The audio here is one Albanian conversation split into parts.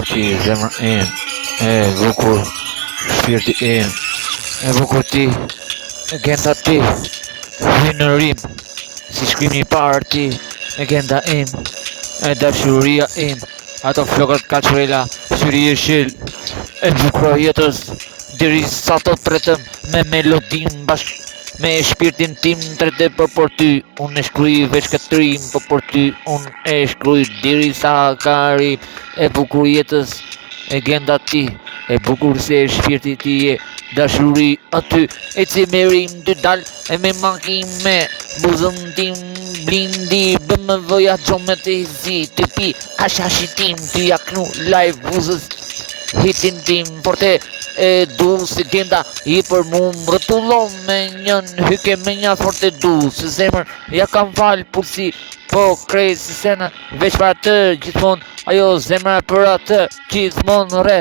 bukur ti, zemra im, e bukur, shpirti im, e bukur ti, legenda ti, hynë në rim, si shkrimi I parë ti, legenda im, e dashuria im, ato flokët kaçurela, syri I jeshil, e bukur e jetës, deri sa të tretëm me melodin bashk, me shpirtin tim trete për ty, unë e shkruaj veç këtë rim për ty, unë e shkruaj deri sa ka rim, e bukur jetës, legenda ti, e bukur se shpirti ti je, dashuri aty, e si me rim të dal, e me makime, buzën tim blindi, BMW-ja gjomet e zi, të pi, ashashi tim, të jaknu live buzës, hitin tim, forte, e du si genda I për mu më rëtullon me njën hyke me një forte du se zemër ja kam falë pulsi po krej si sena veç për atë gjithmon ajo zemra për atë gjithmon re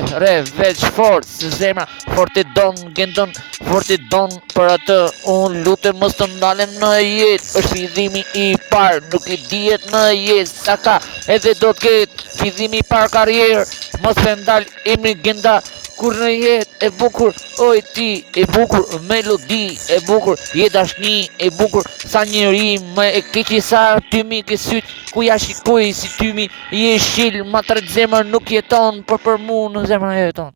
veç fort se zemra forte don gendon forte don për atë unë lutë mos të ndalem në jetë është fillimi I parë nuk I dihet në jetë sa ka edhe do të ketë fillimi I parë karrierë mos të ndal emri genda kur në jetë e bukur, oj ti, e bukur, melodi, e bukur, je dashni, e bukur, sa njëri, më e keqi sa tymi ke syt, ku ja shikoj si tymi, je shil, ma tret zemër nuk jeton, për mu në zemër jeton.